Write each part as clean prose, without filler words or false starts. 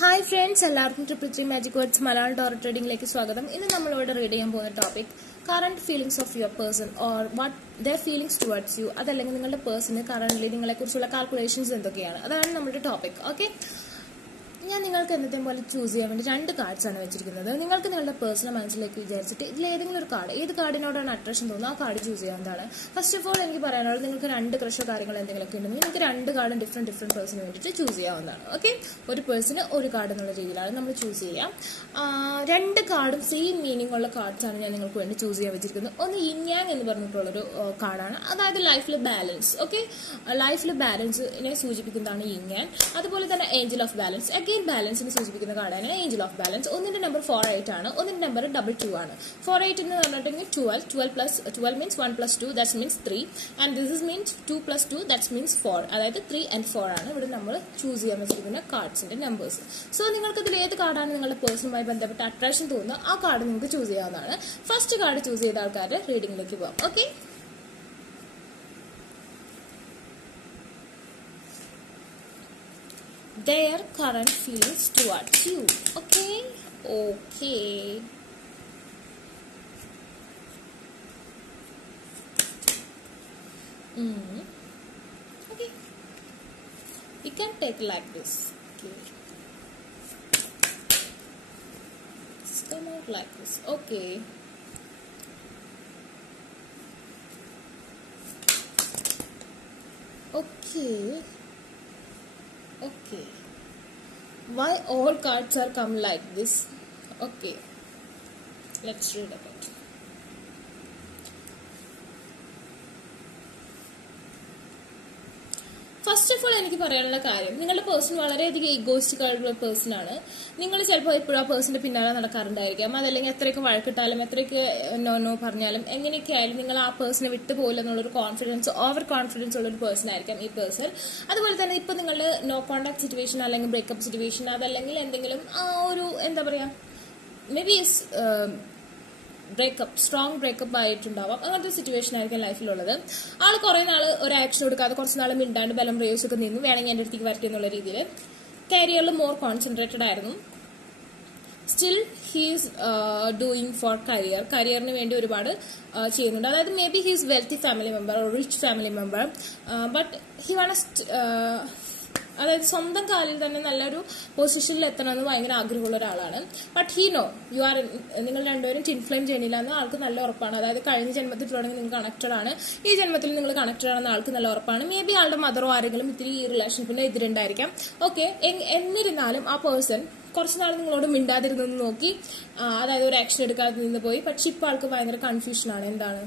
Hi friends, എല്ലാവർക്കും triple three magic words Malayalam tarot ട്രേഡിംഗിലേക്ക് സ്വാഗതം. ഇന്ന് നമ്മളിവിടെ റീഡ് ചെയ്യാൻ പോകുന്ന topic current feelings of your person or what their feelings towards you. അതല്ലെങ്കിൽ നിങ്ങളുടെ പേഴ്സണ് കറന്റ്ലി നിങ്ങളെക്കുറിച്ചുള്ള കാൽക്കുലേഷൻസ് എന്തൊക്കെയാണ്, അതാണ് നമ്മുടെ ടോപ്പിക്. ഓക്കെ, ഞാൻ നിങ്ങൾക്ക് എന്നത്തെ പോലെ ചൂസ് ചെയ്യാൻ വേണ്ടി 2 കാർഡ്സ് ആണ് വെച്ചിരിക്കുന്നത്. നിങ്ങൾക്ക് നിങ്ങളുടെ പേഴ്സണൽ മനസ്സിലേക്ക് വിചാരിച്ചിട്ട് ഇതിൽ ഏതെങ്കിലും ഒരു കാർഡ്, ഏത് കാർഡിനോടാണ് അട്രാക്ഷൻ തോന്നുന്നത് ആ കാർഡ് ചൂസ് ചെയ്യാവുന്നതാണ്. ഫസ്റ്റ് ഓഫ് ഓൾ എനിക്ക് പറയാനുള്ളത്, നിങ്ങൾക്ക് 2 ക്രഷോ കാര്യങ്ങളോ എന്തെങ്കിലുമൊക്കെ ഉണ്ടെങ്കിൽ നിങ്ങൾക്ക് 2 കാർഡും ഡിഫറെന്റ് പേഴ്സണിന് വേണ്ടിയിട്ട് ചൂസ് ചെയ്യാവുന്നതാണ്. ഓക്കെ, ഒരു പേഴ്സണ് ഒരു കാർഡ് എന്നുള്ള രീതിയിലാണ് നമ്മൾ ചൂസ് ചെയ്യാം. 2 കാർഡും സെയിം മീനിങ് ഉള്ള കാർഡ്സ് ആണ് ഞാൻ നിങ്ങൾക്ക് വേണ്ടി ചൂസ് ചെയ്യാൻ വെച്ചിരിക്കുന്നത്. ഒന്ന് യിൻ യാങ് എന്ന് പറഞ്ഞിട്ടുള്ളൊരു കാർഡാണ്, അതായത് ലൈഫിൽ ബാലൻസ്. ഓക്കെ, ലൈഫിൽ ബാലൻസിനെ സൂചിപ്പിക്കുന്നതാണ് യിൻ യാങ്. അതുപോലെ തന്നെ ഏഞ്ചൽ ഓഫ് ബാലൻസ്, അഗെയിൻ ബാലൻസിനെ സൂചിപ്പിക്കുന്ന കാർഡാണ് ഏഞ്ചൽ ഓഫ് ബാലൻസ്. ഒന്നിന്റെ നമ്പർ 48 ആണ്, ഒന്നിന്റെ നമ്പർ 22 ആണ്. 48 എന്ന് പറഞ്ഞിട്ടുണ്ടെങ്കിൽ 12 means 1 plus 2, that means 3, and this is means 2 plus 2, that means 4. അതായത് 3 and 4 ആണ് ഇവിടെ നമ്മൾ ചൂസ് ചെയ്യാൻ വെച്ചിരിക്കുന്ന കാർഡ്സിന്റെ നമ്പേഴ്സ്. സോ നിങ്ങൾക്ക് ഇതിൽ ഏത് കാർഡാണ് നിങ്ങളുടെ പേഴ്സണുമായി ബന്ധപ്പെട്ട അട്രാക്ഷൻ തോന്നുന്നത് ആ കാർഡ് നിങ്ങൾക്ക് ചൂസ് ചെയ്യാവുന്നതാണ്. ഫസ്റ്റ് കാർഡ് ചൂസ് ചെയ്ത ആൾക്കാരുടെ റീഡിംഗിലേക്ക് പോകാം. Okay, their current feelings towards you. Okay. Okay, you can take like this. Okay, it's come out like this. Okay, why all cards are come like this? Okay, let's read about it. First of all എനിക്ക് പറയാനുള്ള കാര്യം, നിങ്ങളുടെ person വളരെയധികം egoistic ആയിട്ടുള്ള person ആണ്. നിങ്ങൾ ചിലപ്പോൾ ഇപ്പോഴും ആ പേഴ്സണിന്റെ പിന്നാലെ നടക്കാറുണ്ടായിരിക്കാം. അതല്ലെങ്കിൽ എത്രയൊക്കെ വഴക്കിട്ടാലും എത്രയൊക്കെ നോ പറഞ്ഞാലും എങ്ങനെയൊക്കെ ആയാലും നിങ്ങൾ ആ പേഴ്സണെ വിട്ടു പോകില്ല എന്നുള്ളൊരു കോൺഫിഡൻസ്, ഓവർ കോൺഫിഡൻസ് ഉള്ളൊരു പേഴ്സൺ ആയിരിക്കാം ഈ പേഴ്സൺ. അതുപോലെ തന്നെ ഇപ്പൊ നിങ്ങൾ നോ കോണ്ടാക്ട് സിറ്റുവേഷൻ അല്ലെങ്കിൽ ബ്രേക്കപ്പ് സിറ്റുവേഷൻ, അതല്ലെങ്കിൽ എന്തെങ്കിലും ആ ഒരു എന്താ പറയാ, മേ ബി സ്ട്രോങ് ബ്രേക്കപ്പ് ആയിട്ടുണ്ടാവാം. അങ്ങനത്തെ സിറ്റുവേഷൻ ആയിരിക്കും ലൈഫിലുള്ളത്. ആള് കുറെ നാള് ഒരു ആക്ഷൻ എടുക്കാതെ കുറച്ച് നാൾ മിണ്ടാണ്ട് ബലം പ്രയോഗിച്ചൊക്കെ നിന്നു, വേണമെങ്കിൽ എന്റെ അടുത്തേക്ക് വരട്ടെ എന്നുള്ള രീതിയിൽ കരിയറിൽ മോർ കോൺസെൻട്രേറ്റഡ് ആയിരുന്നു. സ്റ്റിൽ ഹീസ് ഡൂയിങ് ഫോർ കരിയറിന് വേണ്ടി ഒരുപാട് ചെയ്യുന്നുണ്ട്. അതായത് may be he's wealthy family member, rich family member, but he want അതായത് സ്വന്തം കാലിൽ തന്നെ നല്ലൊരു പൊസിഷനിൽ എത്തണമെന്ന് ഭയങ്കര ആഗ്രഹമുള്ള ഒരാളാണ്. But he know you are, നിങ്ങൾ രണ്ടുപേരും ടിൻ ഫ്ലെയിം ചെയ്യണില്ല എന്ന് ആൾക്ക് നല്ല ഉറപ്പാണ്. അതായത് കഴിഞ്ഞ ജന്മത്തിൽ തുടങ്ങി നിങ്ങൾ കണക്റ്റഡ് ആണ്, ഈ ജന്മത്തിൽ നിങ്ങൾ കണക്റ്റഡ് ആണെന്ന് ആൾക്ക് നല്ല ഉറപ്പാണ്. മേ ബി ആളുടെ മദറോ ആരെങ്കിലും ഇത്തിരി ഈ റിലേഷൻഷിപ്പിന് എതിരുണ്ടായിരിക്കാം. ഓക്കെ, എന്നിരുന്നാലും ആ പേഴ്സൺ കുറച്ച് നാൾ നിങ്ങളോട് മിണ്ടാതിരുന്നെന്ന് നോക്കി, അതായത് ഒരു ആക്ഷൻ എടുക്കാതെ നിന്ന് പോയി. പക്ഷെ ഇപ്പൊ ആൾക്ക് ഭയങ്കര കൺഫ്യൂഷനാണ്. എന്താണ്,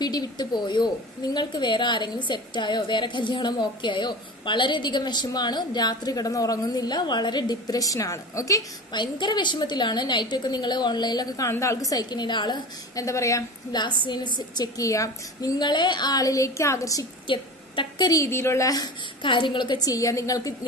പിടിവിട്ടു പോയോ, നിങ്ങൾക്ക് വേറെ ആരെങ്കിലും സെറ്റായോ, വേറെ കല്യാണം ഓക്കെ ആയോ, വളരെയധികം വിഷമമാണ്, രാത്രി കിടന്ന് ഉറങ്ങുന്നില്ല, വളരെ ഡിപ്രഷനാണ്. ഓക്കെ, ഭയങ്കര വിഷമത്തിലാണ്. നൈറ്റൊക്കെ നിങ്ങൾ ഓൺലൈനിലൊക്കെ കാണുന്ന ആൾക്ക് സഹിക്കുന്നില്ല. ആള് എന്താ പറയാ, ലാസ്റ്റ് സീൻ ചെക്ക് ചെയ്യാം, നിങ്ങളെ ആളിലേക്ക് ആകർഷിക്കത്തക്ക രീതിയിലുള്ള കാര്യങ്ങളൊക്കെ ചെയ്യുക,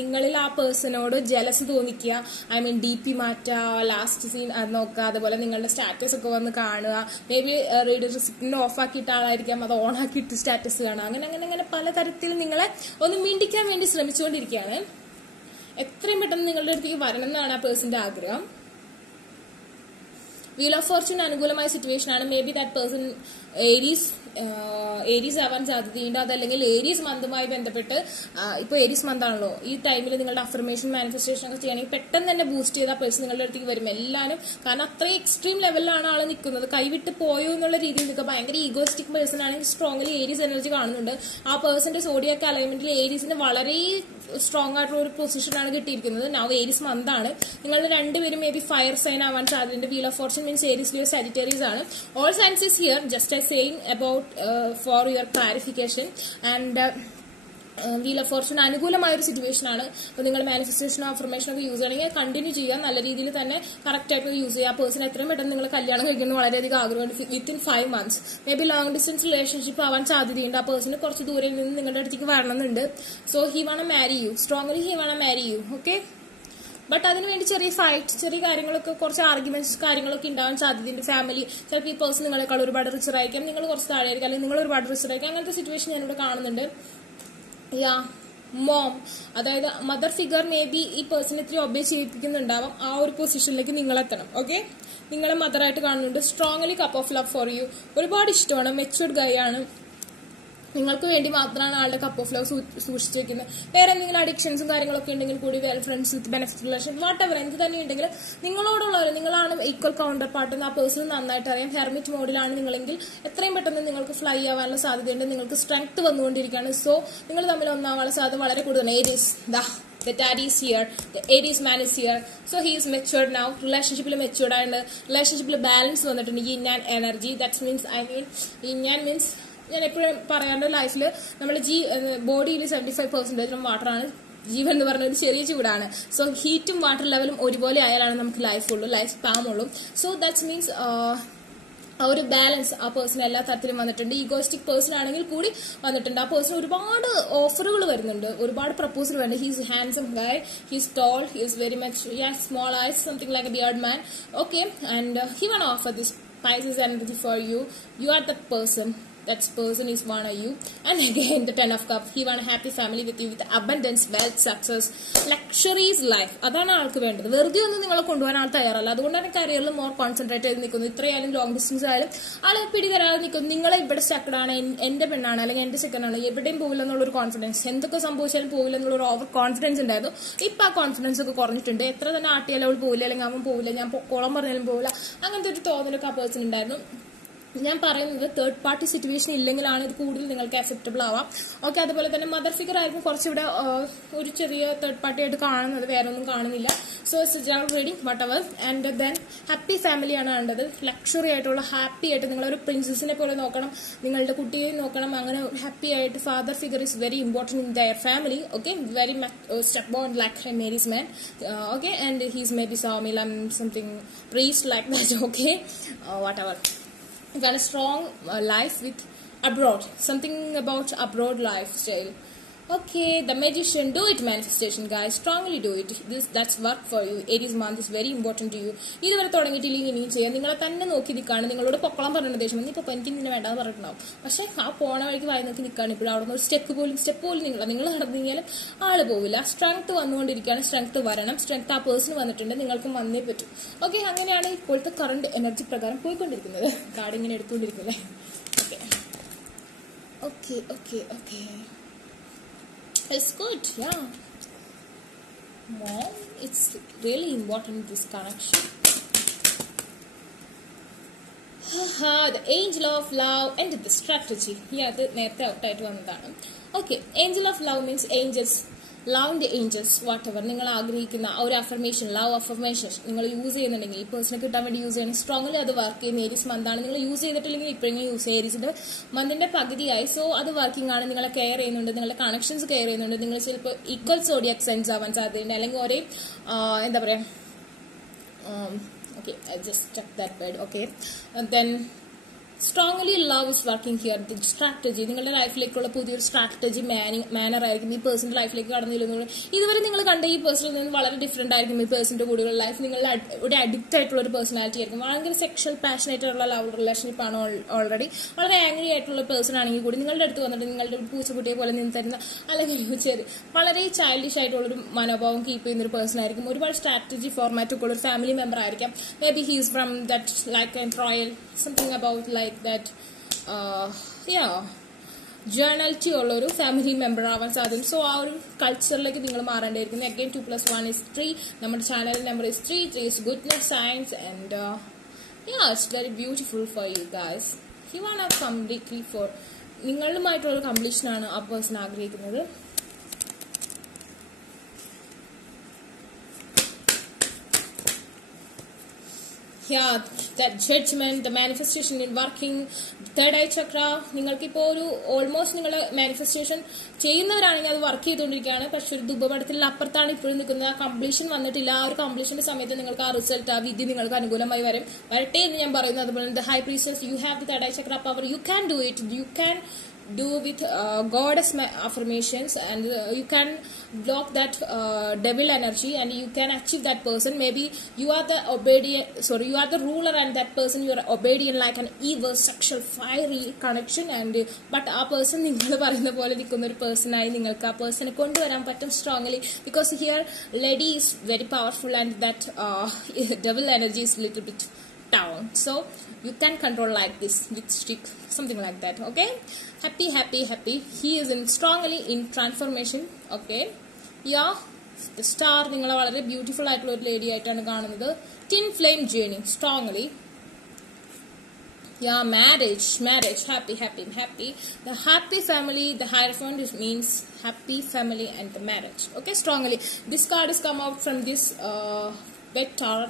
നിങ്ങളിൽ ആ പേഴ്സണോട് ജലസ് തോന്നിക്കുക, ഐ മീൻ DP മാറ്റുക, ലാസ്റ്റ് സീൻ അത് നോക്കുക, അതുപോലെ നിങ്ങളുടെ സ്റ്റാറ്റസ് ഒക്കെ വന്ന് കാണുക. മേ ബി റീഡർ റിസിപ്റ്റിന് ഓഫ് ആക്കിയിട്ട് ആളായിരിക്കാം, അത് ഓൺ ആക്കിയിട്ട് സ്റ്റാറ്റസ് കാണുക. അങ്ങനെ പലതരത്തിൽ നിങ്ങളെ ഒന്ന് മിണ്ടിക്കാൻ വേണ്ടി ശ്രമിച്ചുകൊണ്ടിരിക്കുകയാണ്. എത്രയും പെട്ടെന്ന് നിങ്ങളുടെ അടുത്തേക്ക് വരണം എന്നാണ് ആ പേഴ്സന്റെ ആഗ്രഹം. വീൽ ഓഫ് ഫോർച്യൂൺ അനുകൂലമായ സിറ്റുവേഷൻ ആണ്. May be that person Aries ആവാൻ സാധ്യതയുണ്ട്. അതല്ലെങ്കിൽ ഏരീസ് മന്തുമായി ബന്ധപ്പെട്ട്, ഇപ്പൊ ഏരീസ് മന്ത് ആണല്ലോ, ഈ ടൈമിൽ നിങ്ങളുടെ അഫർമേഷൻ മാനിഫെസ്റ്റേഷൻ ഒക്കെ ചെയ്യണമെങ്കിൽ പെട്ടെന്ന് തന്നെ ബൂസ്റ്റ് ചെയ്ത പേഴ്സൺ നിങ്ങളുടെ അടുത്തേക്ക് വരും എല്ലാവരും. കാരണം അത്രയും എക്സ്ട്രീം ലെവലിലാണ് ആള് നിൽക്കുന്നത്. കൈവിട്ട് പോയോ എന്നുള്ള രീതിയിൽ നിൽക്കുക. ഭയങ്കര ഈഗോസ്റ്റിക് പേഴ്സൺ ആണെങ്കിൽ സ്ട്രോങ്ലി ഏരീസ് എനർജി കാണുന്നുണ്ട്. ആ പേഴ്സന്റെ സോഡിയാക് അലൈൻമെന്റിൽ ഏരീസിന് വളരെ സ്ട്രോങ് ആയിട്ടുള്ള ഒരു പൊസിഷനാണ് കിട്ടിയിരിക്കുന്നത്. നൗ ഏരീസ് മന്ത് ആണ്. നിങ്ങൾ രണ്ടുപേരും മേ ബി ഫയർ സൈൻ ആവാൻ സാധ്യതയുണ്ട്. Wheel of fortune means Aries Leo Sagittarius ആണ്. All signs is here, just I saying about for your clarification. And wheel of fortune അനുകൂലമായ ഒരു സിറ്റുവേഷൻ ആണ്. അപ്പൊ നിങ്ങൾ മാനിഫെസ്റ്റേഷനോ അഫർമേഷനോ ഒക്കെ യൂസ് ചെയ്യണമെങ്കിൽ കണ്ടിന്യൂ ചെയ്യുക, നല്ല രീതിയിൽ തന്നെ കറക്റ്റ് ആയിട്ട് യൂസ് ചെയ്യുക. ആ പേഴ്സൺ എത്രയും പെട്ടെന്ന് നിങ്ങൾ കല്യാണം കഴിക്കുന്നത് വളരെയധികം ആഗ്രഹമുണ്ട്. Within 5 months may be long distance relationship ആവാൻ സാധ്യതയുണ്ട്. ആ പേഴ്സണ് കുറച്ച് ദൂരെ നിന്ന് നിങ്ങളുടെ അടുത്തേക്ക് വരണമെന്നുണ്ട്. So he want marry you, strongly he want marry you. Okay, but അതിനുവേണ്ടി ചെറിയ ഫൈറ്റ്, ചെറിയ കാര്യങ്ങളൊക്കെ, കുറച്ച് ആർഗ്യുമെന്റ്സ് കാര്യങ്ങളൊക്കെ ഉണ്ടാവാൻ സാധ്യതയുണ്ട്. ഫാമിലി ചിലപ്പോൾ ഈ പേഴ്സൺ നിങ്ങളെക്കാൾ ഒരുപാട് റിച്ചർ ആയിരിക്കാം, നിങ്ങൾ കുറച്ച് താഴെ ആയിരിക്കും, അല്ലെങ്കിൽ നിങ്ങൾ ഒരുപാട് റിച്ചർ ആയിരിക്കും. അങ്ങനത്തെ സിറ്റുവേഷൻ ഞാനിവിടെ കാണുന്നുണ്ട്. യാ മോം, അതായത് മദർ ഫിഗർ മേ ബി ഈ പേഴ്സൺ ഇത്തിരി ഒബേ ചെയ്യിപ്പിക്കുന്നുണ്ടാവാം. ആ ഒരു പൊസിഷനിലേക്ക് നിങ്ങളെത്തണം. ഓക്കെ, നിങ്ങളെ മദറായിട്ട് കാണുന്നുണ്ട്. Strongly cup of love for you. ഒരുപാട് ഇഷ്ടമാണ്. മെച്യൂർഡ് ഗൈ ആണ്. നിങ്ങൾക്ക് വേണ്ടി മാത്രമാണ് ആളുടെ കപ്പ് ഓഫ് ലവ് സൂക്ഷിച്ചു വെക്കുന്നത്. വേറെ എന്തെങ്കിലും അഡിക്ഷൻസും കാര്യങ്ങളൊക്കെ ഉണ്ടെങ്കിൽ കൂടി, friends with benefit relation, what ever എന്ത് തന്നെ ഉണ്ടെങ്കിൽ നിങ്ങളോടുള്ളവർ, നിങ്ങളാണ് ഈക്വൽ കൗണ്ടർ പാർട്ട് എന്ന് ആ പേഴ്സൺ നന്നായിട്ട് അറിയാം. ഹെർമിറ്റ് മോഡിലാണ് നിങ്ങളെങ്കിൽ എത്രയും പെട്ടെന്ന് നിങ്ങൾക്ക് ഫ്ലൈ ആവാനുള്ള സാധ്യതയുണ്ട്. നിങ്ങൾക്ക് സ്ട്രെങ്ത് വന്നുകൊണ്ടിരിക്കുകയാണ്. സോ നിങ്ങൾ തമ്മിൽ ഒന്നാവാനുള്ള സാധ്യത വളരെ കൂടുതലാണ്. Aries, the daddy is here, the Aries man is here, so he is matured now. Relationship matured and relationship balance വന്നിട്ടുണ്ട്. yin and energy, that means yin and means ഞാൻ എപ്പോഴും പറയാണ്ട് ലൈഫിൽ നമ്മൾ ബോഡിയിൽ 75% വാട്ടറാണ്. ജീവൻ എന്ന് പറഞ്ഞ ഒരു ചെറിയ ചൂടാണ്. സോ ഹീറ്റും വാട്ടർ ലെവലും ഒരുപോലെ ആയാലാണ് നമുക്ക് ലൈഫ് സ്പാം ഉള്ളൂ. സോ ദാറ്റ് മീൻസ് ആ ഒരു ബാലൻസ് ആ പേഴ്സൺ എല്ലാ തരത്തിലും വന്നിട്ടുണ്ട്. ഈഗോയിസ്റ്റിക് പേഴ്സൺ ആണെങ്കിൽ കൂടി വന്നിട്ടുണ്ട്. ആ പേഴ്സൺ ഒരുപാട് ഓഫറുകൾ വരുന്നുണ്ട്, ഒരുപാട് പ്രപ്പോസൽ വരുന്നുണ്ട്. He's handsome guy, he's tall, he's very much, he has small eyes, something like a beard man. Okay, and he want offer this Pisces energy for you. You are the person. That person is one of you. And again the 10 of cups. He want a happy family with you, with abundance, wealth, success, luxuries life. അതാണ് ആൾക്ക് വേണ്ടത്. വെറുതെ ഒന്നും നിങ്ങളെ കൊണ്ടുപോകാൻ ആൾ തയ്യാറല്ല. അതുകൊണ്ടാണ് കരിയറിൽ മോർ കോൺസെൻട്രേറ്റ് ചെയ്ത് നിൽക്കുന്നത്. ഇത്രയായാലും ലോങ് ഡിസ്റ്റൻസ് ആയാലും ആളെ പിടിതരാതെ നിൽക്കുന്നു. നിങ്ങളെ ഇവിടെ സ്റ്റക്കഡാണ്, എന്റെ പെണ്ണാണ് അല്ലെങ്കിൽ എന്റെ സെക്കൻഡാണ്, എവിടെയും പോകില്ല എന്നുള്ളൊരു കോൺഫിഡൻസ്, എന്തൊക്കെ സംഭവിച്ചാലും പോകില്ല എന്നുള്ളൊരു ഓവർ കോൺഫിഡൻസ് ഉണ്ടായിരുന്നു. ഇപ്പൊ ആ കോൺഫിഡൻസ് ഒക്കെ കുറഞ്ഞിട്ടുണ്ട്. എത്ര തന്നെ ആട്ടിയാലും അവൾ പോകില്ല, അല്ലെങ്കിൽ അവൻ പോകില്ല, ഞാൻ കോളം പറഞ്ഞാലും പോകില്ല, അങ്ങനത്തെ ഒരു തോന്നലൊക്കെ ആ പേഴ്സൺ ഉണ്ടായിരുന്നു. ഞാൻ പറയുന്നത് തേർഡ് പാർട്ടി സിറ്റുവേഷൻ ഇല്ലെങ്കിലാണ് ഇത് കൂടുതൽ നിങ്ങൾക്ക് അക്സെപ്റ്റബിൾ ആവാം. ഓക്കെ, അതുപോലെ തന്നെ മദർ ഫിഗർ ആയിരിക്കും കുറച്ചിവിടെ ഒരു ചെറിയ തേർഡ് പാർട്ടി ആയിട്ട് കാണുന്നത്, വേറെ ഒന്നും കാണുന്നില്ല. So it's general reading what ever. And then happy ഫാമിലിയാണ് വേണ്ടത്. ലക്ഷറി ആയിട്ടുള്ള ഹാപ്പി ആയിട്ട് നിങ്ങളൊരു പ്രിൻസസിനെ പോലെ നോക്കണം, നിങ്ങളുടെ കുട്ടിയെ നോക്കണം. അങ്ങനെ ഹാപ്പി ആയിട്ട് father figure is very important in their family. Okay, very step born like Mary's man. Okay, and he's maybe Sawmill and something priest like that. Okay, whatever. You got a strong life with abroad, something about abroad lifestyle. Okay, the magician, do it manifestation guys, strongly do it. That's work for you. Aries month is very important to you. ഇതുവരെ തുടങ്ങിയിട്ടില്ലെങ്കിൽ ഇനിയും ചെയ്യാം. നിങ്ങളെ തന്നെ നോക്കി നിൽക്കുകയാണ്. നിങ്ങളോട് പൊക്കളം പറഞ്ഞ ദേഷ്യം നീ ഇപ്പൊ എനിക്ക് നിന്നെ വേണ്ടാന്ന് പറഞ്ഞിട്ടുണ്ടാവും. പക്ഷെ ആ പോണ വഴിക്ക് വായി നോക്കി നിൽക്കുകയാണ്. ഇപ്പോഴും അവിടെ നിന്ന് ഒരു സ്റ്റെപ്പ് പോലും നിങ്ങൾ നടന്നു കഴിഞ്ഞാലും ആള് പോവില്ല. സ്ട്രെങ്ത് വന്നുകൊണ്ടിരിക്കുകയാണ്. സ്ട്രെങ്ത് വരണം. സ്ട്രെങ്ത് ആ പേഴ്സൺ വന്നിട്ടുണ്ട്, നിങ്ങൾക്കും വന്നേ പറ്റും. ഓക്കെ, അങ്ങനെയാണ് ഇപ്പോഴത്തെ കറണ്ട് എനർജി പ്രകാരം പോയിക്കൊണ്ടിരിക്കുന്നത്. കാർഡ് ഇങ്ങനെ എടുത്തുകൊണ്ടിരിക്കുന്നത്. Okay it's good, yeah. Mom, it's really important, this connection. The angel of love and the strategy. Yeah, the നേരത്തെ ഔട്ടായിട്ട് വന്നതാണ്. Okay, angel of love means angels. Love the angels, whatever. നിങ്ങൾ ആഗ്രഹിക്കുന്ന ഒരു affirmation, love affirmation നിങ്ങൾ use ചെയ്യുന്നുണ്ടെങ്കിൽ, ഈ പേഴ്സണെ കിട്ടാൻ വേണ്ടി യൂസ് ചെയ്യണം. സ്ട്രോങ്ലി അത് വർക്ക് ചെയ്യുന്ന ഏരീസ് മന്താണ്. നിങ്ങൾ യൂസ് ചെയ്തിട്ടില്ലെങ്കിൽ ഇപ്പോഴെങ്കിലും യൂസ് ചെയ്യുക. ഏരീസിന്റെ മന്തിന്റെ പകുതിയായി. സോ അത് വർക്കിംഗ് ആണ്. നിങ്ങളെ കെയർ ചെയ്യുന്നുണ്ട്, നിങ്ങളുടെ കണക്ഷൻസ് കെയർ ചെയ്യുന്നുണ്ട്. നിങ്ങൾ ചിലപ്പോൾ ഈക്വൽ സോഡിയാക് സൈൻസ് ആവാൻ സാധ്യതയുണ്ട്, അല്ലെങ്കിൽ ഒരേ എന്താ പറയാ. Okay, I just check that word. Okay, and then strongly love is working here. The strategy, നിങ്ങളുടെ ലൈഫിലേക്കുള്ള പുതിയൊരു സ്ട്രാറ്റജി മാനർ ആയിരിക്കും ഈ പേഴ്സന്റെ ലൈഫിലേക്ക് കടന്നില്ലെന്നുള്ള. ഇതുവരെ നിങ്ങൾ കണ്ട ഈ പേഴ്സണിൽ നിന്ന് വളരെ ഡിഫറെന്റ് ആയിരിക്കും ഈ പേഴ്സന്റെ കൂടെയുള്ള ലൈഫ്. നിങ്ങളുടെ ഒരു അഡിക്റ്റ് ആയിട്ടുള്ള ഒരു പേഴ്സണാലിറ്റി ആയിരിക്കും. ഭയങ്കര സെക്ഷൽ പാഷനേറ്റ് ആയിട്ടുള്ള ലവ് റിലേഷൻഷിപ്പ് ആണ് ഓൾറെഡി. വളരെ ആംഗ്രി ആയിട്ടുള്ള പേഴ്സൺ ആണെങ്കിൽ കൂടി നിങ്ങളുടെ അടുത്ത് വന്നിട്ട് നിങ്ങളുടെ പൂച്ചക്കുട്ടിയെ പോലെ നിന്ന് തരുന്ന, അല്ലെങ്കിൽ വളരെ ചൈൽഡിഷ് ആയിട്ടുള്ളൊരു മനോഭാവം കീപ്പ് ചെയ്യുന്ന ഒരു പേഴ്സൺ ആയിരിക്കും. ഒരുപാട് സ്ട്രാറ്റജി ഫോർമാറ്റ് ഒക്കെ ഉള്ള ഒരു ഫാമിലി മെമ്പർ ആയിരിക്കാം. May be he's from that like and royal, something about like that ജേർണലിറ്റി ഉള്ള ഒരു ഫാമിലി മെമ്പർ ആവാൻ സാധിക്കും. സോ ആ ഒരു കൾച്ചറിലേക്ക് നിങ്ങൾ മാറേണ്ടിയിരിക്കുന്നു. Again 2+1 is 3. നമ്മുടെ channel number is 3 is goodness, science and it's very beautiful for you guys. You wanna completely for നിങ്ങളുമായിട്ടുള്ള completion ആണ് ആ പേഴ്സൺ ആഗ്രഹിക്കുന്നത്. Yeah, that judgment, the manifestation in working, third eye chakra. നിങ്ങൾക്കിപ്പോൾ ഒരു almost നിങ്ങളുടെ manifestation ചെയ്യുന്നവരാണെങ്കിൽ അത് work ചെയ്തുകൊണ്ടിരിക്കുകയാണ്. പക്ഷെ ഒരു ദുഃഖപടത്തിൽ അപ്പുറത്താണ് ഇപ്പോഴും നിൽക്കുന്നത്. ആ കംപ്ലീഷൻ വന്നിട്ടില്ല. ആ ഒരു കംപ്ലീഷന്റെ സമയത്ത് നിങ്ങൾക്ക് ആ റിസൾട്ട്, ആ വിധി നിങ്ങൾക്ക് അനുകൂലമായി വരട്ടെ എന്ന് ഞാൻ പറയുന്നു. അതുപോലെ the high priestess, you have the third eye Chakra power. You can do it. You can do with goddess affirmations, and you can block that devil energy, and you can achieve that person. Maybe you are the you are the ruler, and that person you are obedient like an evil sexual fiery connection, and but ആ person നിങ്ങൾ പറയുന്ന പോലെ നിൽക്കുന്ന ഒരു പേഴ്സണായി നിങ്ങൾക്ക് ആ പേഴ്സണെ കൊണ്ടുവരാൻ പറ്റും strongly, because here lady is very powerful and that devil energy is little bit down, so you can control like this with stick, something like that. Okay, happy he is strongly in transformation. Okay, yeah, the star ningala valare beautiful aayittulla oru lady aayittan കാണുന്നത്. Twin flame journey strongly. Yeah, marriage, happy. The happy family, the Hierophant means happy family and the marriage. Okay, strongly. This card has come out from this deck tarot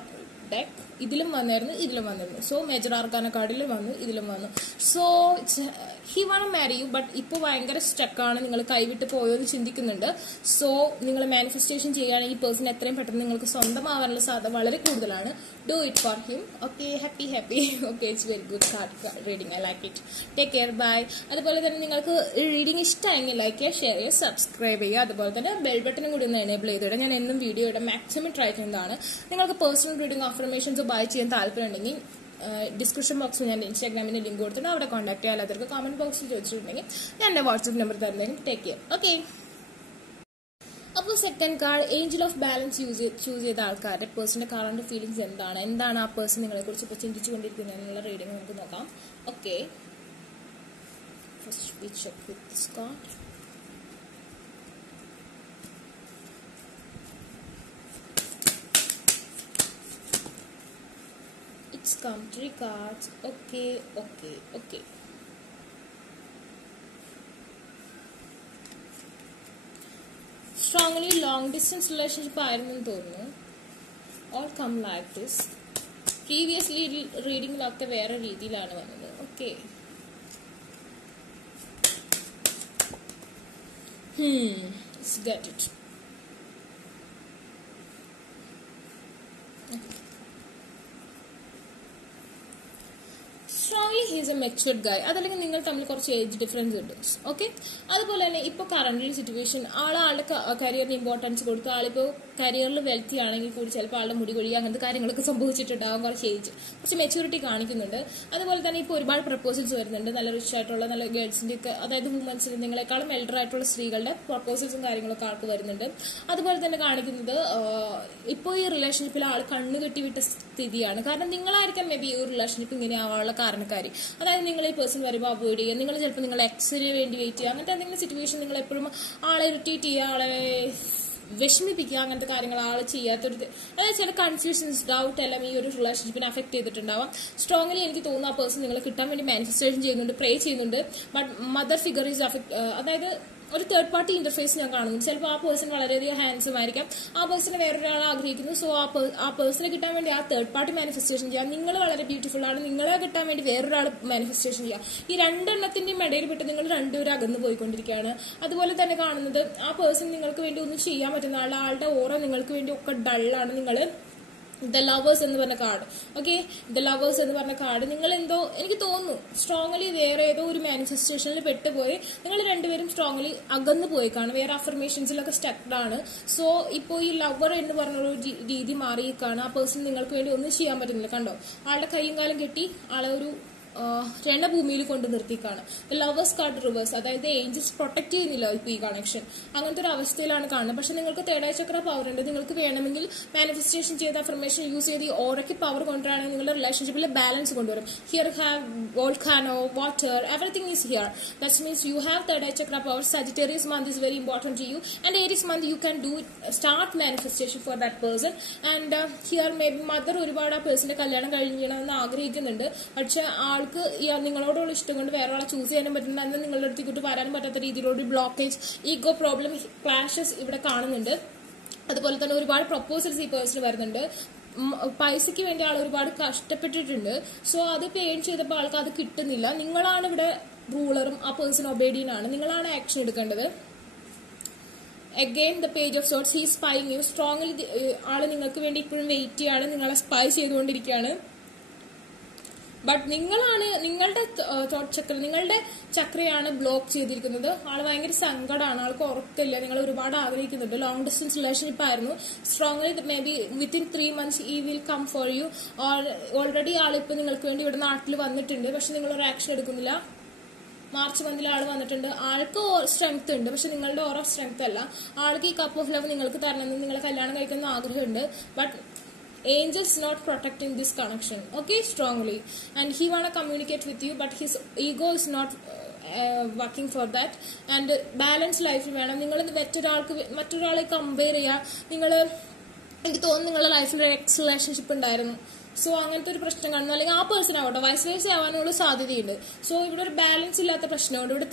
deck. ഇതിലും വന്നിരുന്നു. So major arcana കാർഡിലും വന്നു, ഇതിലും വന്നു. So he want to marry you, but ഇപ്പോൾ ഭയങ്കര സ്റ്റക്കാണ്, നിങ്ങൾ കൈവിട്ട് പോയോ എന്ന് ചിന്തിക്കുന്നുണ്ട്. സോ നിങ്ങൾ മാനിഫെസ്റ്റേഷൻ ചെയ്യുകയാണെങ്കിൽ ഈ പേഴ്സൺ എത്രയും പെട്ടെന്ന് നിങ്ങൾക്ക് സ്വന്തമാവാനുള്ള സാധ്യത വളരെ കൂടുതലാണ്. Do it for him. Okay, happy. Okay, it's very good card reading. I like it. Take care, bye. അതുപോലെ തന്നെ നിങ്ങൾക്ക് റീഡിങ് ഇഷ്ടമായെങ്കിൽ ലൈക്ക് ചെയ്യുക, ഷെയർ ചെയ്യുക, സബ്സ്ക്രൈബ് ചെയ്യുക. അതുപോലെ തന്നെ ബെൽ ബട്ടനും കൂടി ഒന്ന് എനേബിൾ ചെയ്തിടുക. ഞാൻ എന്നും വീഡിയോയുടെ മാക്സിമം ട്രൈ ചെയ്യുന്നതാണ്. നിങ്ങൾക്ക് പേഴ്സണൽ റീഡിംഗ് അഫർമേഷൻസ് ബൈ ചെയ്യാൻ താല്പര്യമുണ്ടെങ്കിൽ ഡിസ്ക്രിപ്ഷൻ ബോക്സിൽ ഞാൻ ഇൻസ്റ്റാഗ്രാമിന്റെ ലിങ്ക് കൊടുത്തിട്ട് അവിടെ കോൺടാക്ട് ചെയ്യാൻ. അല്ലാത്തവർക്ക് കമന്റ് ബോക്സിൽ ചോദിച്ചിട്ടുണ്ടെങ്കിൽ ഞാൻ എന്റെ വാട്സ്ആപ്പ് നമ്പർ തരുന്നതിനും. Take care. ഓക്കെ, അപ്പോൾ second card angel of balance choose ചെയ്ത ആൾക്കാരുടെ പേഴ്സണിന്റെ കറന്റ് ഫീലിംഗ്സ് എന്താണ് ആ പേഴ്സൺ നിങ്ങളെ കുറിച്ച് ഇപ്പോൾ ചിന്തിച്ചുകൊണ്ടിരിക്കുന്നത് എന്നുള്ള റീഡിംഗ് നമുക്ക് നോക്കാം. Okay, first we check with this card. It's come 3 cards. Okay. Strongly long distance relationship ആയിരുന്നെന്ന് തോന്നുന്നു. All come like this. Previously റീഡിങ്ങിലൊക്കെ വേറെ രീതിയിലാണ് വന്നത്. Okay. Let's get it. Strongly he is a matured guy. അതല്ലെങ്കിൽ നിങ്ങൾ തമ്മിൽ കുറച്ച് ഏജ് ഡിഫറൻസ് ഉണ്ട്. Okay, അതുപോലെ തന്നെ ഇപ്പോൾ കറന്റ് സിറ്റുവേഷൻ ആളുടെ കരിയറിന് ഇമ്പോർട്ടൻസ് കൊടുത്ത് ആളിപ്പോൾ കരിയറിൽ വെൽത്തി ആണെങ്കിൽ കൂടി ചിലപ്പോൾ ആളുടെ മുടി കൊഴിയുക അങ്ങനത്തെ കാര്യങ്ങളൊക്കെ സംഭവിച്ചിട്ടുണ്ടാകും. കുറച്ച് മെച്യൂരിറ്റി കാണിക്കുന്നുണ്ട്. അതുപോലെ തന്നെ ഇപ്പോൾ ഒരുപാട് പ്രപ്പോസൽസ് വരുന്നുണ്ട്. നല്ല റിച്ച് ആയിട്ടുള്ള നല്ല ഗേൾസിന്റെ ഒക്കെ, അതായത് വുമൻസിന് നിങ്ങളെക്കാളും എൽഡർ ആയിട്ടുള്ള സ്ത്രീകളുടെ പ്രപ്പോസൽസും കാര്യങ്ങളൊക്കെ ആൾക്ക് വരുന്നുണ്ട്. അതുപോലെ തന്നെ കാണിക്കുന്നത് ഇപ്പോൾ ഈ റിലേഷൻഷിപ്പിൽ ആൾ കണ്ണു കെട്ടിവിട്ട സ്ഥിതിയാണ്. കാരണം നിങ്ങളായിരിക്കാം മേ ബി ഈ റിലേഷൻഷിപ്പ് ഇങ്ങനെ ആവാനുള്ള കാരണക്കാരി. അതായത് നിങ്ങൾ ഈ പേഴ്സൺ വരുമ്പോൾ അവോയ്ഡ് ചെയ്യുക, നിങ്ങൾ ചിലപ്പോൾ നിങ്ങൾ എക്സിന് വേണ്ടി വെയിറ്റ് ചെയ്യുക, അങ്ങനത്തെ എന്തെങ്കിലും സിറ്റുവേഷൻ നിങ്ങൾ എപ്പോഴും ആളെ ഇറിറ്റേറ്റ് ചെയ്യുക, ആളെ വിഷമിപ്പിക്കുക, അങ്ങനത്തെ കാര്യങ്ങൾ ആൾ ചെയ്യാത്തൊരു, അതായത് ചില കൺഫ്യൂഷൻസ് ഡൗട്ട് എല്ലാം ഈ ഒരു റിലേഷൻഷിപ്പിനെ അഫക്ട് ചെയ്തിട്ടുണ്ടാവാം. സ്ട്രോങ്ലി എനിക്ക് തോന്നുന്നു ആ പേഴ്സൺ നിങ്ങളെ കിട്ടാൻ വേണ്ടി മാനിഫെസ്റ്റേഷൻ ചെയ്യുന്നുണ്ട്, പ്രേ ചെയ്യുന്നുണ്ട്. But mother figure is affect, അതായത് ഒരു തേർഡ് പാർട്ടി ഇന്റർഫേസ് ഞാൻ കാണുന്നു. ചിലപ്പോൾ ആ പേഴ്സൺ വളരെയധികം ഹാൻഡ്സം ആയിരിക്കാം, ആ പേഴ്സണെ വേറൊരാൾ ആഗ്രഹിക്കുന്നു. സോ ആ പേഴ്സണെ കിട്ടാൻ വേണ്ടി ആ തേർഡ് പാർട്ടി മാനിഫെസ്റ്റേഷൻ ചെയ്യാം. നിങ്ങൾ വളരെ ബ്യൂട്ടിഫുൾ ആണ്, നിങ്ങളെ കിട്ടാൻ വേണ്ടി വേറൊരാൾ മാനിഫെസ്റ്റേഷൻ ചെയ്യാം. ഈ രണ്ടെണ്ണത്തിന്റെയും ഇടയിൽ പെട്ട് നിങ്ങൾ രണ്ടുപേരും അകന്നു പോയിക്കൊണ്ടിരിക്കുകയാണ്. അതുപോലെ തന്നെ കാണുന്നത് ആ പേഴ്സൺ നിങ്ങൾക്ക് വേണ്ടി ഒന്നും ചെയ്യാൻ പറ്റുന്ന ആളുടെ ഓറ നിങ്ങൾക്ക് വേണ്ടി ഒക്കെ ഡള്ളാണ്. നിങ്ങൾ ദ ലവേഴ്സ് എന്ന് പറഞ്ഞ കാർഡ്, ഓക്കെ, ദ ലവേഴ്സ് എന്ന് പറഞ്ഞ കാർഡ് നിങ്ങൾ എന്തോ എനിക്ക് തോന്നുന്നു സ്ട്രോങ്ലി വേറെ ഏതോ ഒരു മാനിഫെസ്റ്റേഷനിൽ പെട്ടുപോയി നിങ്ങൾ രണ്ടുപേരും സ്ട്രോങ്ലി അകന്നു പോയിക്കാണ്, വേറെ അഫർമേഷൻസിലൊക്കെ സ്റ്റക്ഡ് ആണ്. സോ ഇപ്പോൾ ഈ ലവർ എന്ന് പറഞ്ഞൊരു രീതി മാറിയേക്കാണ്. ആ പേഴ്സൺ നിങ്ങൾക്ക് വേണ്ടി ഒന്നും ചെയ്യാൻ പറ്റുന്നില്ല. കണ്ടോ, ആളുടെ കൈയും കാലം കെട്ടി ആളെ ഒരു രണഭൂമിയിൽ കൊണ്ട് നിർത്തിക്കാണ്. ലവേഴ്സ് കാർഡ് റിവേഴ്സ്, അതായത് ഏഞ്ചൽസ് പ്രൊട്ടക്ട് ചെയ്യുന്നില്ല ഇപ്പോൾ ഈ കണക്ഷൻ, അങ്ങനത്തെ ഒരു അവസ്ഥയിലാണ് കാണുന്നത്. പക്ഷെ നിങ്ങൾക്ക് തേർഡ് ഐ ചക്ര പവർ ഉണ്ട്. നിങ്ങൾക്ക് വേണമെങ്കിൽ മാനിഫെസ്റ്റേഷൻ ചെയ്ത അഫർമേഷൻ യൂസ് ചെയ്ത് ഈ ഓറയ്ക്ക് പവർ കൊണ്ടുവരാണെങ്കിൽ നിങ്ങളുടെ റിലേഷൻഷിപ്പിൽ ബാലൻസ് കൊണ്ടുവരും. Here have volcano, water, everything is here. That means you have third eye Chakra power. Sagittarius month is very important to you, and Aries month you can do start manifestation for that person. And here maybe mother ഒരുപാട് ആ പേഴ്സന്റെ കല്യാണം കഴിയണമെന്ന് ആഗ്രഹിക്കുന്നുണ്ട്. പക്ഷെ ആൾക്ക് നിങ്ങളോടുള്ള ഇഷ്ടം കൊണ്ട് വേറെ ആളെ ചൂസ് ചെയ്യാനും പറ്റുന്നുണ്ട്. അന്ന് നിങ്ങളുടെ അടുത്തേക്ക് വരാനും പറ്റാത്ത രീതിയിലുള്ള ബ്ലോക്കേജ്, ഈഗോ പ്രോബ്ലം, ക്ലാഷസ് ഇവിടെ കാണുന്നുണ്ട്. അതുപോലെ തന്നെ ഒരുപാട് പ്രപ്പോസൽസ് ഈ പേഴ്സൺ വരുന്നുണ്ട്. പൈസയ്ക്ക് വേണ്ടി ആൾ ഒരുപാട് കഷ്ടപ്പെട്ടിട്ടുണ്ട്. സോ അത് പേൺ ചെയ്തപ്പോൾ ആൾക്ക് അത് കിട്ടുന്നില്ല. നിങ്ങളാണ് ഇവിടെ റൂളറും ആ പേഴ്സൺ ഒബേഡിയൻ ആണ്, നിങ്ങളാണ് ആക്ഷൻ എടുക്കേണ്ടത്. Again the page of swords, he spying you. Strongly ആള് നിങ്ങൾക്ക് വേണ്ടി ഇപ്പോഴും വെയിറ്റ് ചെയ്യാണ്, നിങ്ങളെ സ്പൈ ചെയ്തുകൊണ്ടിരിക്കുകയാണ്. ബട്ട് നിങ്ങളാണ് നിങ്ങളുടെ തോട്ട് ചക്ര, നിങ്ങളുടെ ചക്രയാണ് ബ്ലോക്ക് ചെയ്തിരിക്കുന്നത്. ആള് ഭയങ്കര സങ്കടമാണ്, ആൾക്ക് ഉറക്കില്ല, നിങ്ങൾ ഒരുപാട് ആഗ്രഹിക്കുന്നുണ്ട്. ലോങ് ഡിസ്റ്റൻസ് റിലേഷൻഷിപ്പ് ആയിരുന്നു. Strongly may be within 3 months he will come for you. Already ആളിപ്പോ നിങ്ങൾക്ക് വേണ്ടി ഇവിടെ നാട്ടിൽ വന്നിട്ടുണ്ട്, പക്ഷെ നിങ്ങൾ ഒരു ആക്ഷൻ എടുക്കുന്നില്ല. മാർച്ച് മന്തിൽ ആൾ വന്നിട്ടുണ്ട്. ആൾക്ക് സ്ട്രെങ്ത് ഉണ്ട്, പക്ഷെ നിങ്ങളുടെ ഓരോ സ്ട്രെങ്ത് അല്ല. ആൾക്ക് ഈ കപ്പ് ഓഫ് ലവ് നിങ്ങൾക്ക് തരണമെന്ന്, നിങ്ങളെ കല്യാണം കഴിക്കുന്ന ആഗ്രഹമുണ്ട്. But angels not protecting this connection, okay, strongly, and he wanna communicate with you, but his ego is not working for that. And balance life വേണം. നിങ്ങൾ മറ്റൊരാളെ കമ്പയർ ചെയ്യുക. നിങ്ങൾ, എനിക്ക് തോന്നുന്നു നിങ്ങളുടെ ലൈഫിൽ ഒരു എക്സ് റിലേഷൻഷിപ്പ് ഉണ്ടായിരുന്നു, സോ അങ്ങനത്തെ ഒരു പ്രശ്നം കാണുന്നു. അല്ലെങ്കിൽ ആ പേഴ്സൺ ആവട്ടെ വൈസ് വേഴ്സ ആവാനുള്ള സാധ്യതയുണ്ട്. സോ ഇവിടെ ഒരു ബാലൻസ് ഇല്ലാത്ത പ്രശ്നമുണ്ട്. ഇവിടെ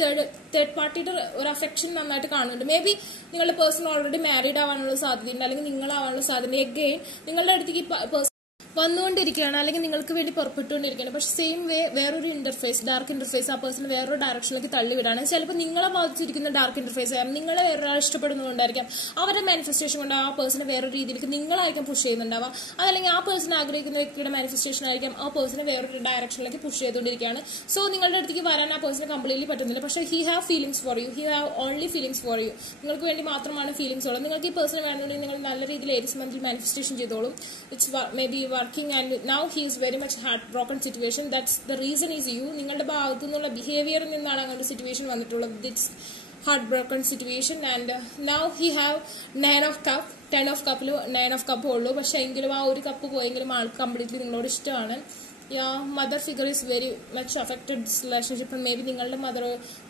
തേർഡ് പാർട്ടിയുടെ ഒരു അഫെക്ഷൻ നന്നായിട്ട് കാണുന്നുണ്ട്. മേ ബി നിങ്ങളുടെ പേഴ്സൺ ഓൾറെഡി മാരീഡ് ആവാനുള്ള സാധ്യതയുണ്ട്, അല്ലെങ്കിൽ നിങ്ങളാവാനുള്ള സാധ്യത. എഗെയിൻ നിങ്ങളുടെ അടുത്തേക്ക് പേഴ്സൺ വന്നുകൊണ്ടിരിക്കുകയാണ്, അല്ലെങ്കിൽ നിങ്ങൾക്ക് വേണ്ടി പുറപ്പെട്ടുകൊണ്ടിരിക്കുകയാണ്. പക്ഷെ സെയിം വേ വേറൊരു ഇന്റർഫേസ്, ഡാർക്ക് ഇന്റർഫേസ് ആ പേഴ്സൺ വേറൊരു ഡയറക്ഷനിലേക്ക് തള്ളിവിടാണ്. ചിലപ്പോൾ നിങ്ങളെ ബാധിച്ചിരിക്കുന്ന ഡാർക്ക് ഇന്റർഫേസ് ആയാലും, നിങ്ങളെ വേറൊരാൾ ഇഷ്ടപ്പെടുന്നതുകൊണ്ടായിരിക്കാം, അവരുടെ മാനിഫെസ്റ്റേഷൻ കൊണ്ട് ആ പേഴ്സണെ വേറൊരു രീതിയിലേക്ക് നിങ്ങളായിരിക്കും പുഷ് ചെയ്യുന്നുണ്ടാവാം. അതല്ലെങ്കിൽ ആ പേഴ്സൺ ആഗ്രഹിക്കുന്ന വ്യക്തിയുടെ മാനിഫെസ്റ്റേഷൻ ആയിരിക്കാം ആ പേഴ്സണെ വേറൊരു ഡയറക്ഷനിലേക്ക് പുഷ് ചെയ്തുകൊണ്ടിരിക്കുകയാണ്. സോ നിങ്ങളുടെ അടുത്തേക്ക് വരാൻ ആ പേഴ്സണെ കംപ്ലീറ്റ്ലി പറ്റുന്നില്ല. പക്ഷേ he have feelings for you, he have only feelings for you. നിങ്ങൾക്ക് വേണ്ടി മാത്രമാണ് ഫീലിംഗ്സ് ഉള്ളത്. നിങ്ങൾക്ക് ഈ പേഴ്സണെ വേണമെന്നുണ്ടെങ്കിൽ നിങ്ങൾ നല്ല രീതിയിൽ ഏരിയസ് മന്തിൽ മാനിഫെസ്റ്റേഷൻ ചെയ്തോളും. It's may be working and now he is very much heart broken situation. That's the reason is you. നിങ്ങളുടെ ഭാഗത്തു നിന്നുള്ള ബിഹേവിയറിൽ നിന്നാണ് അങ്ങനെ ഒരു സിറ്റുവേഷൻ വന്നിട്ടുള്ളത്. It's heart broken situation. And now he have 9 of cup. 10 of cup 9 of cup ഉള്ളൂ. പക്ഷെ എങ്കിലും ആ ഒരു കപ്പ് പോയെങ്കിലും ആൾക്ക് കംപ്ലീറ്റ്ലി നിങ്ങളോട് ഇഷ്ടമാണ്. Mother figure is very much affected this relationship. May B നിങ്ങളുടെ മദർ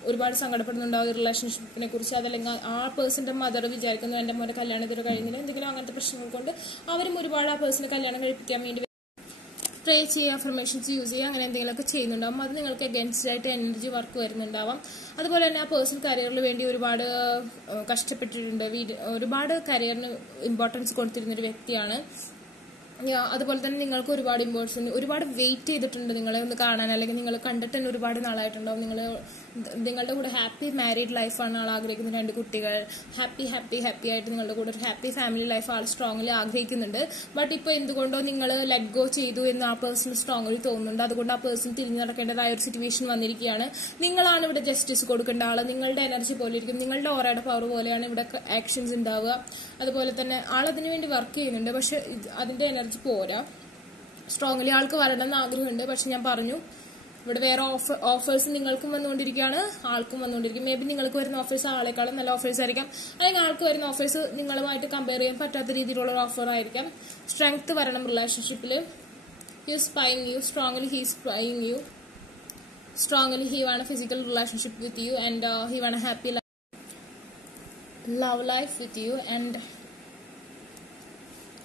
ഒരുപാട് സങ്കടപ്പെടുന്നുണ്ടാവും ഈ റിലേഷൻഷിപ്പിനെ കുറിച്ച്. അതല്ലെങ്കിൽ ആ പേഴ്സന്റെ മദർ വിചാരിക്കുന്നു എന്റെ മോനെ കല്യാണത്തിന് കഴിയുന്നില്ല, എന്തെങ്കിലും അങ്ങനത്തെ പ്രശ്നങ്ങൾ കൊണ്ട് അവരും ഒരുപാട് ആ പേഴ്സണെ കല്യാണം കഴിപ്പിക്കാൻ വേണ്ടി പ്രേ ചെയ്യുക, അഫർമേഷൻസ് യൂസ് ചെയ്യുക, അങ്ങനെ എന്തെങ്കിലുമൊക്കെ ചെയ്യുന്നുണ്ടാവും. അത് നിങ്ങൾക്ക് അഗൈൻസ്റ്റ് ആയിട്ട് എനർജി വർക്ക് വരുന്നുണ്ടാവാം. അതുപോലെ തന്നെ ആ പേഴ്സൺ കരിയറിന് വേണ്ടി ഒരുപാട് കഷ്ടപ്പെട്ടിട്ടുണ്ട്, ഒരുപാട് കരിയറിന് ഇമ്പോർട്ടൻസ് കൊടുത്തിരുന്നൊരു വ്യക്തിയാണ്. അതുപോലെ തന്നെ നിങ്ങൾക്ക് ഒരുപാട് വെയിറ്റ് ചെയ്തിട്ടുണ്ട് നിങ്ങളെ ഒന്ന് കാണാൻ, അല്ലെങ്കിൽ നിങ്ങൾ കണ്ടിട്ട് തന്നെ ഒരുപാട് നാളായിട്ടുണ്ടാവും. നിങ്ങളുടെ കൂടെ ഹാപ്പി മാരീഡ് ലൈഫാണ് ആൾ ആഗ്രഹിക്കുന്ന, 2 കുട്ടികൾ, ഹാപ്പി ആയിട്ട് നിങ്ങളുടെ കൂടെ ഒരു ഹാപ്പി ഫാമിലി ലൈഫ് ആൾ സ്ട്രോങ്ലി ആഗ്രഹിക്കുന്നുണ്ട്. ബട്ട് ഇപ്പോൾ എന്തുകൊണ്ടോ നിങ്ങൾ ലെറ്റ് ഗോ ചെയ്തു എന്ന് ആ പേഴ്സൺ സ്ട്രോങ്ലി തോന്നുന്നുണ്ട്. അതുകൊണ്ട് ആ പേഴ്സൺ തിരിഞ്ഞു നടക്കേണ്ടതായ ഒരു സിറ്റുവേഷൻ വന്നിരിക്കുകയാണ്. നിങ്ങളാണ് ഇവിടെ ജസ്റ്റിസ് കൊടുക്കേണ്ട ആള്. നിങ്ങളുടെ എനർജി പോലെ ഇരിക്കും, നിങ്ങളുടെ ഓറയുടെ പവർ പോലെയാണ് ഇവിടെ ആക്ഷൻസ് ഉണ്ടാവുക. അതുപോലെ തന്നെ ആൾ അതിനു വേണ്ടി വർക്ക് ചെയ്യുന്നുണ്ട്, പക്ഷെ അതിന്റെ എനർജി പോരാ. സ്ട്രോങ്ലി ആൾക്ക് വരണമെന്ന് ആഗ്രഹമുണ്ട്. പക്ഷെ ഞാൻ പറഞ്ഞു ഇവിടെ വേറെ ഓഫേഴ്സ് നിങ്ങൾക്കും വന്നുകൊണ്ടിരിക്കുകയാണ്, ആൾക്കും വന്നുകൊണ്ടിരിക്കും. മേ ബി നിങ്ങൾക്ക് വരുന്ന ഓഫേഴ്സ് ആളെക്കാളും നല്ല ഓഫേഴ്സ് ആയിരിക്കാം, അല്ലെങ്കിൽ ആൾക്ക് വരുന്ന ഓഫേഴ്സ് നിങ്ങളുമായിട്ട് കമ്പയർ ചെയ്യാൻ പറ്റാത്ത രീതിയിലുള്ള ഒരു ഓഫർ ആയിരിക്കാം. സ്ട്രെങ്ത് വരണം റിലേഷൻഷിപ്പിൽ. He is spying you, strongly he is spying you. Strongly he want a physical relationship with you, and he want a happy love life with you, and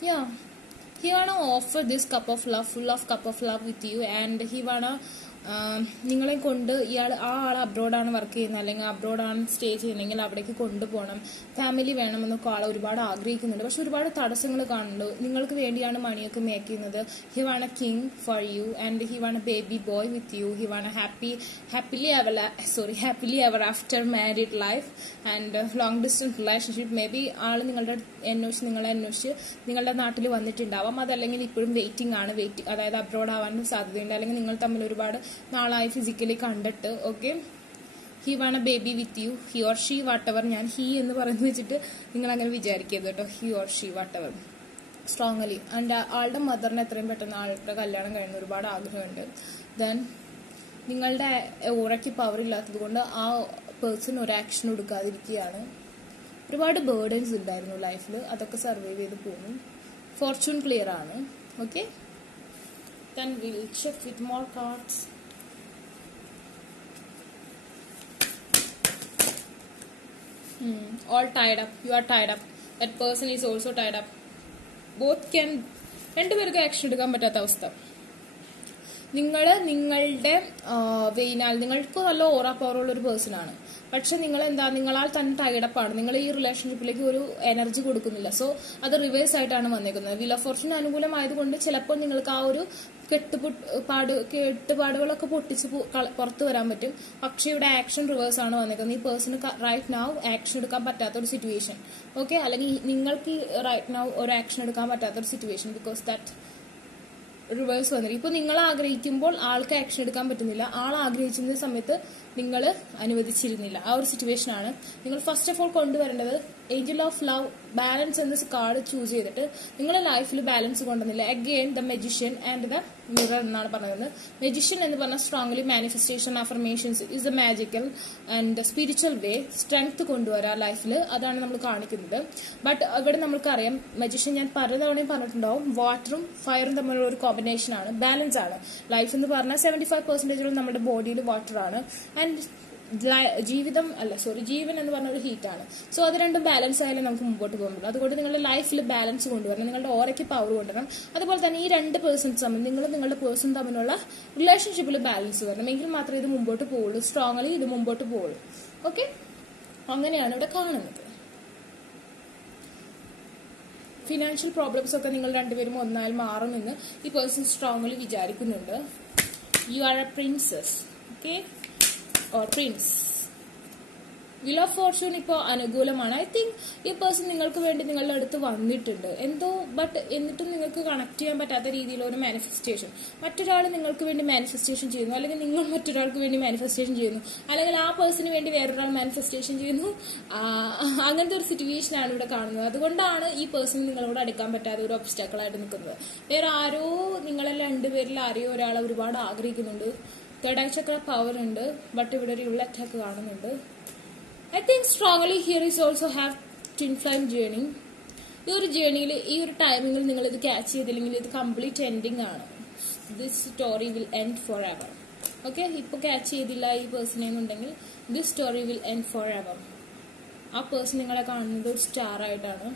yeah, he wanna offer this cup of love, full of cup of love with you, and he wanna നിങ്ങളെ കൊണ്ട് ആ ആൾ അബ്രോഡാണ് work ചെയ്യുന്നത്, അല്ലെങ്കിൽ അബ്രോഡാണ് stay ചെയ്യുന്നതെങ്കിൽ അവിടേക്ക് കൊണ്ടുപോകണം, family വേണമെന്നൊക്കെ ആൾ ഒരുപാട് ആഗ്രഹിക്കുന്നുണ്ട്. പക്ഷെ ഒരുപാട് തടസ്സങ്ങൾ കാണുന്നുണ്ട്. നിങ്ങൾക്ക് വേണ്ടിയാണ് മണിയൊക്കെ മേക്ക് ചെയ്യുന്നത്. He want a king for you, and he want a baby boy with you. He want a happily ever after married life and long distance relationship. May be ആൾ നിങ്ങളെ അന്വേഷിച്ച് നിങ്ങളുടെ നാട്ടിൽ വന്നിട്ടുണ്ടാവാം. അതല്ലെങ്കിൽ ഇപ്പോഴും വെയിറ്റിംഗ് ആണ്, അതായത് അബ്രോഡ് ആവാനും സാധ്യതയുണ്ട്, അല്ലെങ്കിൽ നിങ്ങൾ തമ്മിൽ ഒരുപാട് നാളായി ഫിസിക്കലി കണ്ടിട്ട്. Okay, he want a baby with you, he or she whatever. ഞാൻ ഹി എന്ന് പറയുന്നത് വെച്ചിട്ട് നിങ്ങൾ അങ്ങനെ വിചാരിക്കരുത് കേട്ടോ. He or she whatever strongly. And ആളുടെ മദറിന് എത്രയും പെട്ടെന്ന് ആളുടെ കല്യാണം കഴിയുന്ന ഒരുപാട് ആഗ്രഹമുണ്ട്. ദെൻ നിങ്ങളുടെ ഓറയ്ക്ക് പവർ ഇല്ലാത്തത് കൊണ്ട് ആ പേഴ്സൺ ഒരു ആക്ഷൻ എടുക്കാതിരിക്കുകയാണ്. ഒരുപാട് ബേർഡൻസ് ഉണ്ടായിരുന്നു ലൈഫിൽ, അതൊക്കെ സർവൈവ് ചെയ്ത് പോകുന്നു. ഫോർച്യൂൺ ക്ലിയർ ആണ്. Okay, then we'll check with more cards. All tied up. You are tied up. That person is also tied up. Both can രണ്ടുപേർക്ക് ആക്ഷൻ എടുക്കാൻ പറ്റാത്ത അവസ്ഥ. നിങ്ങളുടെ വെയിനാൽ നിങ്ങൾക്ക് നല്ല ഓറ പവറുള്ള ഒരു പേഴ്സൺ ആണ്, പക്ഷെ നിങ്ങളാൽ തന്നെ ടൈഡപ്പാണ്. നിങ്ങൾ ഈ റിലേഷൻഷിപ്പിലേക്ക് ഒരു എനർജി കൊടുക്കുന്നില്ല. സോ അത് റിവേഴ്സ് ആയിട്ടാണ് വന്നേക്കുന്നത്. വീൽ ഓഫ് ഫോർച്യൂൺ അനുകൂലമായതുകൊണ്ട് ചിലപ്പോൾ നിങ്ങൾക്ക് ആ ഒരു കെട്ടുപാടുകളൊക്കെ പൊട്ടിച്ച് പുറത്തു വരാൻ പറ്റും. പക്ഷെ ഇവിടെ ആക്ഷൻ റിവേഴ്സ് ആണ് വന്നേക്കുന്നത്. ഈ പേഴ്സണ് റൈറ്റ് നൗ ആക്ഷൻ എടുക്കാൻ പറ്റാത്തൊരു സിറ്റുവേഷൻ. ഓക്കെ, അല്ലെങ്കിൽ നിങ്ങൾക്ക് റൈറ്റ് നൗ ഒരു ആക്ഷൻ എടുക്കാൻ പറ്റാത്തൊരു സിറ്റുവേഷൻ, ബിക്കോസ് ദാറ്റ് റിവേഴ്സ് വന്നിരിക്കും. ഇപ്പൊ നിങ്ങൾ ആഗ്രഹിക്കുമ്പോൾ ആൾക്ക് ആക്ഷൻ എടുക്കാൻ പറ്റുന്നില്ല, ആൾ ആഗ്രഹിച്ചിരുന്ന സമയത്ത് നിങ്ങൾ അനുവദിച്ചിരുന്നില്ല. ആ ഒരു സിറ്റുവേഷൻ ആണ് നിങ്ങൾ ഫസ്റ്റ് ഓഫ് ഓൾ കൊണ്ടുവരേണ്ടത്. ഏഞ്ചൽ ഓഫ് ലവ് ബാലൻസ് എന്ന കാർഡ് ചൂസ് ചെയ്തിട്ട് നിങ്ങളുടെ ലൈഫിൽ ബാലൻസ് കൊണ്ടുവന്നില്ല. Again the magician and the mirror എന്നാണ് പറയുന്നത്. മെജിഷ്യൻ എന്ന് പറഞ്ഞാൽ strongly manifestation affirmations is a magical and spiritual way strength കൊണ്ടുവരാം ലൈഫിൽ, അതാണ് നമ്മൾ കാണിക്കുന്നത്. ബട്ട് ഇവിടെ നമുക്കറിയാം മെജിഷ്യൻ, ഞാൻ പലതവണയും പറഞ്ഞിട്ടുണ്ടാവും, വാട്ടറും ഫയറും തമ്മിലുള്ള ഒരു കോമ്പിനേഷൻ ആണ്, ബാലൻസ് ആണ്. ലൈഫ് എന്ന് പറഞ്ഞാൽ 75% നമ്മുടെ ബോഡിയിൽ വാട്ടർ ആണ്, ആൻഡ് ജീവൻ എന്ന് പറഞ്ഞ ഒരു ഹീറ്റ് ആണ്. സോ അത് രണ്ടും ബാലൻസ് ആയാലും നമുക്ക് മുമ്പോട്ട് പോകാൻ പറ്റും. അതുകൊണ്ട് നിങ്ങളുടെ ലൈഫിൽ ബാലൻസ് കൊണ്ടുവരണം, നിങ്ങളുടെ ഓറയ്ക്ക് പവർ കൊണ്ടുവരണം. അതുപോലെ തന്നെ ഈ രണ്ട് പേഴ്സൺസ് തമ്മിൽ, നിങ്ങളുടെ പേഴ്സൺ തമ്മിലുള്ള റിലേഷൻഷിപ്പിൽ ബാലൻസ് വരണം, എങ്കിൽ മാത്രമേ ഇത് മുമ്പോട്ട് പോവുള്ളൂ, സ്ട്രോങ്ലി ഇത് മുമ്പോട്ട് പോവുള്ളൂ. ഓക്കെ, അങ്ങനെയാണ് ഇവിടെ കാണുന്നത്. ഫിനാൻഷ്യൽ പ്രോബ്ലംസ് ഒക്കെ നിങ്ങൾ രണ്ടുപേരും ഒന്നായി മാറുമെന്ന് ഈ പേഴ്സൺ സ്ട്രോങ്ലി വിചാരിക്കുന്നുണ്ട്. You are A princess, okay, or prince. Wheel of Fortune ഇപ്പോൾ അനുകൂലമാണ്. ഐ തിങ്ക് ഈ പേഴ്സൺ നിങ്ങൾക്ക് വേണ്ടി നിങ്ങളുടെ അടുത്ത് വന്നിട്ടുണ്ട് എന്തോ, ബട്ട് എന്നിട്ടും നിങ്ങൾക്ക് കണക്ട് ചെയ്യാൻ പറ്റാത്ത രീതിയിലുള്ള ഒരു മാനിഫെസ്റ്റേഷൻ. മറ്റൊരാൾ നിങ്ങൾക്ക് വേണ്ടി മാനിഫെസ്റ്റേഷൻ ചെയ്യുന്നു, അല്ലെങ്കിൽ നിങ്ങൾ മറ്റൊരാൾക്ക് വേണ്ടി മാനിഫെസ്റ്റേഷൻ ചെയ്യുന്നു, അല്ലെങ്കിൽ ആ പേഴ്സണിന് വേണ്ടി വേറൊരാൾ മാനിഫെസ്റ്റേഷൻ ചെയ്യുന്നു. അങ്ങനത്തെ ഒരു സിറ്റുവേഷൻ ആണ് ഇവിടെ കാണുന്നത്. അതുകൊണ്ടാണ് ഈ പേഴ്സൺ നിങ്ങളോട് അടുക്കാൻ പറ്റാതെ ഒരു ഒബ്സ്റ്റാക്കിൾ ആയിട്ട് നിൽക്കുന്നത്. വേറെ ആരോ, നിങ്ങളെല്ലാം രണ്ടുപേരിൽ ആരെയോ ഒരാളെ ഒരുപാട് ആഗ്രഹിക്കുന്നുണ്ട്. തേർഡ് ഐ ചക്ര പവർ ഉണ്ട്, ബട്ട് ഇവിടെ ഒരു ഉള്ള അറ്റാക്ക് കാണുന്നുണ്ട്. I think strongly here is also have twin flame journey. ഈ ഒരു ജേർണിയിൽ, ഈ ഒരു ടൈമിങ്ങിൽ നിങ്ങൾ ഇത് ക്യാച്ച് ചെയ്തില്ലെങ്കിൽ ഇത് കംപ്ലീറ്റ് എൻഡിങ് ആണ്. This story will end for ever. Okay, ഇപ്പൊ ക്യാച്ച് ചെയ്തില്ല ഈ പേഴ്സണെ എന്നുണ്ടെങ്കിൽ this story will end for ever. ആ പേഴ്സൺ നിങ്ങളെ കാണുന്നത് ഒരു സ്റ്റാർ ആയിട്ടാണ്.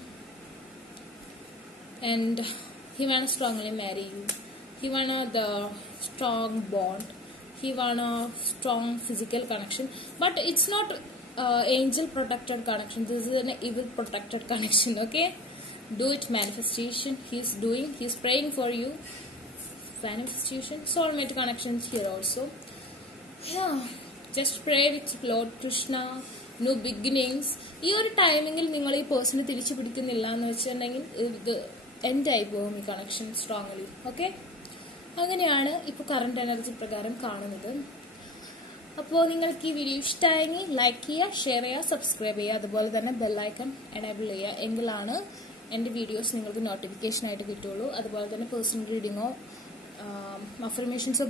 And he want strongly Mari U. He want the strong bond. He want a strong physical connection, but it's not angel protected connection. This is an evil protected connection. Okay, do it manifestation. He's praying for you. Manifestation, soulmate connections here also. Yeah, just pray with Lord Krishna. New beginnings. ഈ ഒരു ടൈമിങ്ങിൽ നിങ്ങൾ ഈ പേഴ്സണെ തിരിച്ചു പിടിക്കുന്നില്ല എന്ന് വെച്ചിട്ടുണ്ടെങ്കിൽ ഇത് എൻഡ് ആയി പോകും ഈ കണക്ഷൻ സ്ട്രോങ്ലി. ഓക്കെ, അങ്ങനെയാണ് ഇപ്പോൾ കറണ്ട് എനർജി പ്രകാരം കാണുന്നത്. അപ്പോൾ നിങ്ങൾക്ക് ഈ വീഡിയോ ഇഷ്ടമായെങ്കിൽ ലൈക്ക് ചെയ്യുക, ഷെയർ ചെയ്യുക, സബ്സ്ക്രൈബ് ചെയ്യുക, അതുപോലെ തന്നെ ബെല്ലൈക്കൺ എനേബിൾ ചെയ്യുക. എങ്കിലാണ് എൻ്റെ വീഡിയോസ് നിങ്ങൾക്ക് നോട്ടിഫിക്കേഷൻ ആയിട്ട് കിട്ടുള്ളൂ. അതുപോലെ തന്നെ പേഴ്സണൽ റീഡിങ്ങോ അഫർമേഷൻസോ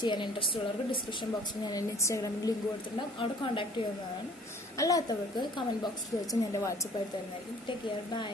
ചെയ്യാൻ ഇൻട്രസ്റ്റ് ഉള്ളവർക്ക് ഡിസ്ക്രിപ്ഷൻ ബോക്സിൽ ഞാൻ എൻ്റെ ഇൻസ്റ്റാഗ്രാമിൽ ലിങ്ക് കൊടുത്തിട്ടുണ്ടാകും, അവിടെ കോൺടാക്ട് ചെയ്യുന്നതാണ്. അല്ലാത്തവർക്ക് കമൻറ്റ് ബോക്സിൽ വെച്ച് ഞാൻ എൻ്റെ വാട്സപ്പ് ആയിട്ട് തരുന്നതായിരിക്കും. Take care, by.